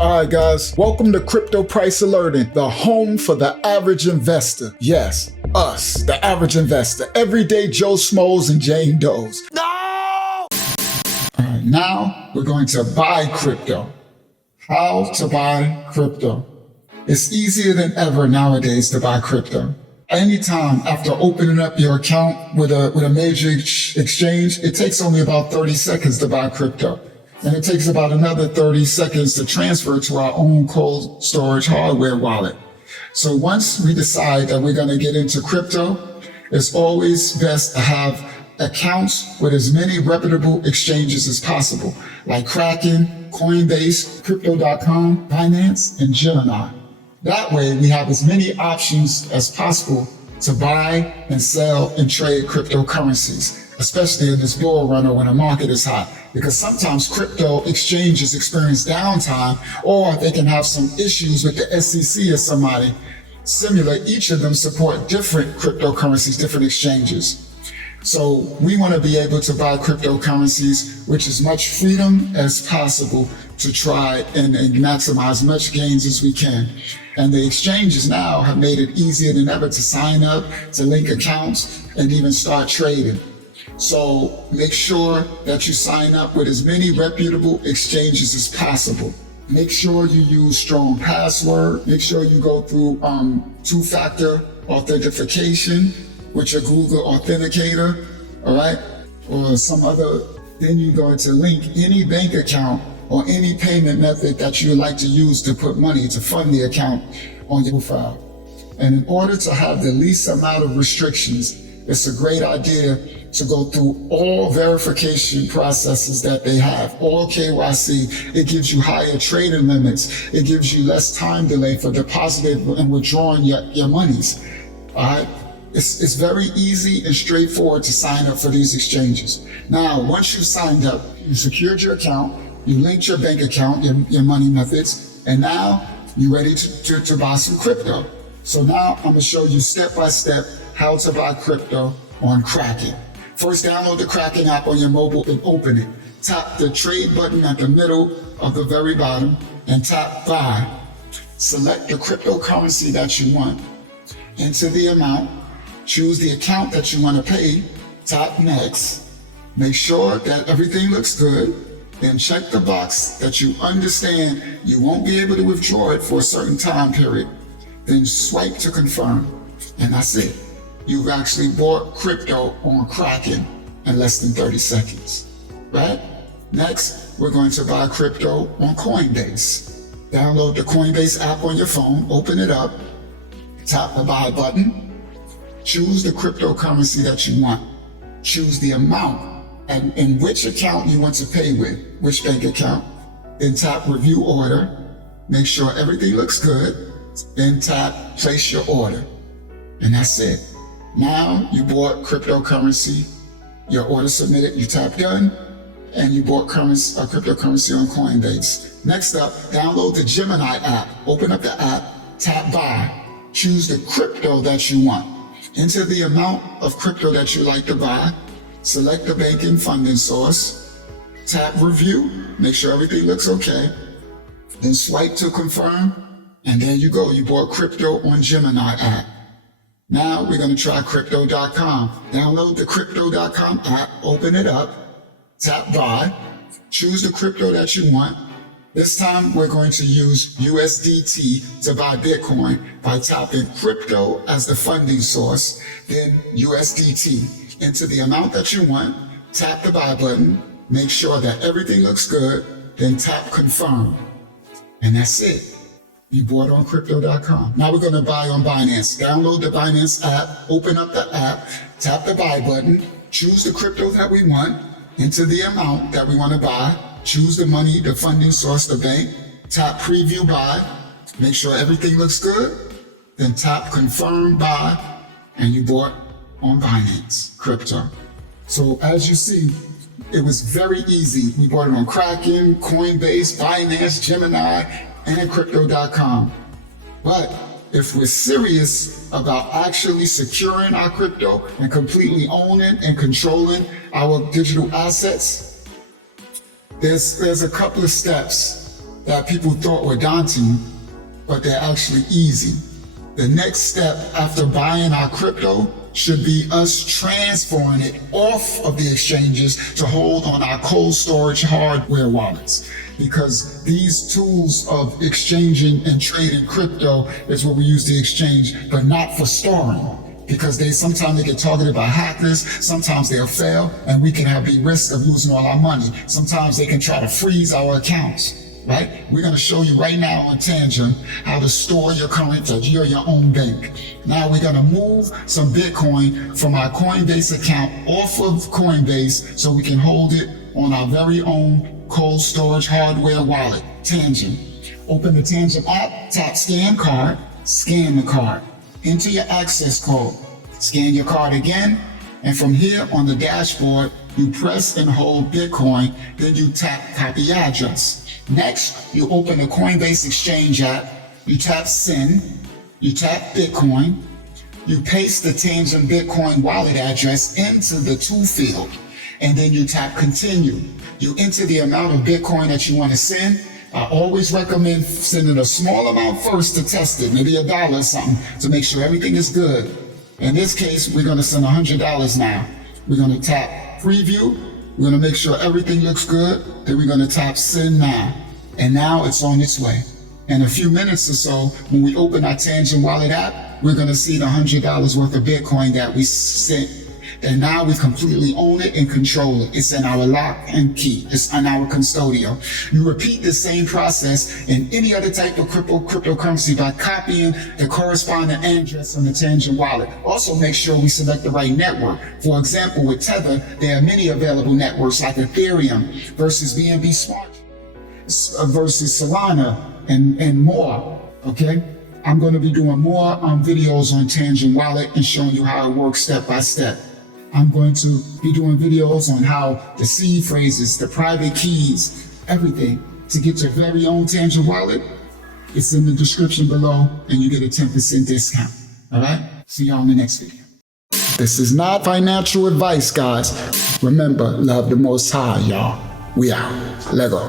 All right, guys, welcome to Crypto Price Alerting, the home for the average investor. Yes, us, the average investor, everyday Joe Schmoes and Jane Does. No! All right, now we're going to buy crypto. How to buy crypto. It's easier than ever nowadays to buy crypto. Anytime after opening up your account with a major exchange, it takes only about 30 seconds to buy crypto. And it takes about another 30 seconds to transfer to our own cold storage hardware wallet. So once we decide that we're going to get into crypto, it's always best to have accounts with as many reputable exchanges as possible, like Kraken, Coinbase, Crypto.com, Binance, and Gemini. That way we have as many options as possible to buy and sell and trade cryptocurrencies, especially in this bull run or when the market is hot. Because sometimes crypto exchanges experience downtime, or they can have some issues with the SEC or somebody. Similar, each of them support different cryptocurrencies, different exchanges. So we want to be able to buy cryptocurrencies with as much freedom as possible to try and maximize much gains as we can. And the exchanges now have made it easier than ever to sign up, to link accounts, and even start trading. So make sure that you sign up with as many reputable exchanges as possible. Make sure you use strong password. Make sure you go through two-factor authentication with your Google Authenticator, all right? Or some other, then you're going to link any bank account or any payment method that you would like to use to put money to fund the account on your profile. And in order to have the least amount of restrictions, it's a great idea to go through all verification processes that they have, all KYC. It gives you higher trading limits. It gives you less time delay for depositing and withdrawing your monies, all right? It's very easy and straightforward to sign up for these exchanges. Now, once you've signed up, you secured your account, you linked your bank account, your money methods, and now you're ready to buy some crypto. So now I'm gonna show you step-by-step how to buy crypto on Kraken. First, download the Kraken app on your mobile and open it. Tap the trade button at the middle of the very bottom and tap buy. Select the cryptocurrency that you want. Enter the amount. Choose the account that you want to pay, tap next. Make sure that everything looks good, then check the box that you understand you won't be able to withdraw it for a certain time period. Then swipe to confirm, and that's it. You've actually bought crypto on Kraken in less than 30 seconds, right? Next, we're going to buy crypto on Coinbase. Download the Coinbase app on your phone, open it up, tap the buy button. Choose the cryptocurrency that you want. Choose the amount and in which account you want to pay with, which bank account. Then tap review order. Make sure everything looks good. Then tap place your order. And that's it. Now you bought cryptocurrency. Your order submitted, you tap done, and you bought cryptocurrency on Coinbase. Next up, download the Gemini app. Open up the app, tap buy. Choose the crypto that you want. Enter the amount of crypto that you like to buy, select the banking funding source, tap review, make sure everything looks okay, then swipe to confirm, and there you go, you bought crypto on Gemini app. Now we're gonna try Crypto.com. Download the Crypto.com app, open it up, tap buy, choose the crypto that you want. This time we're going to use USDT to buy Bitcoin by tapping crypto as the funding source, then USDT. Enter the amount that you want, tap the buy button, make sure that everything looks good, then tap confirm. And that's it. You bought on Crypto.com. Now we're going to buy on Binance. Download the Binance app, open up the app, tap the buy button, choose the crypto that we want, enter the amount that we want to buy, choose the money, the funding source, the bank, tap preview buy, make sure everything looks good, then tap confirm buy, and you bought on Binance crypto. So as you see, it was very easy. We bought it on Kraken, Coinbase, Binance, Gemini, and Crypto.com. But if we're serious about actually securing our crypto and completely owning and controlling our digital assets, there's a couple of steps that people thought were daunting, but they're actually easy. The next step after buying our crypto should be us transferring it off of the exchanges to hold on our cold storage hardware wallets. Because these tools of exchanging and trading crypto is what we use to exchange, but not for storing. Because sometimes they get targeted by hackers, sometimes they'll fail, and we can have the risk of losing all our money. Sometimes they can try to freeze our accounts. Right? We're going to show you right now on Tangem how to store your current, you're your own bank. Now we're going to move some Bitcoin from our Coinbase account off of Coinbase so we can hold it on our very own cold storage hardware wallet, Tangem. Open the Tangem app, tap scan card, scan the card. Enter your access code, scan your card again, and from here on the dashboard, you press and hold Bitcoin, then you tap copy address. Next, you open the Coinbase Exchange app, you tap send, you tap Bitcoin, you paste the Tangem Bitcoin wallet address into the to field, and then you tap continue. You enter the amount of Bitcoin that you want to send. I always recommend sending a small amount first to test it, maybe $1 or something, to make sure everything is good. In this case, we're going to send $100 now. We're going to tap preview. We're going to make sure everything looks good. Then we're going to tap send now. And now it's on its way. In a few minutes or so, when we open our Tangem wallet app, we're going to see the $100 worth of Bitcoin that we sent. And now we completely own it and control it. It's in our lock and key. It's on our custodial. You repeat the same process in any other type of cryptocurrency by copying the corresponding address on the Tangem wallet. Also make sure we select the right network. For example, with Tether, there are many available networks like Ethereum versus BNB Smart versus Solana and more, okay? I'm going to be doing more videos on Tangem Wallet and showing you how it works step by step. I'm going to be doing videos on how the seed phrases, the private keys, everything to get your very own Tangem Wallet. It's in the description below and you get a 10% discount. All right? See y'all in the next video. This is not financial advice, guys. Remember, love the Most High, y'all. We out. Lego.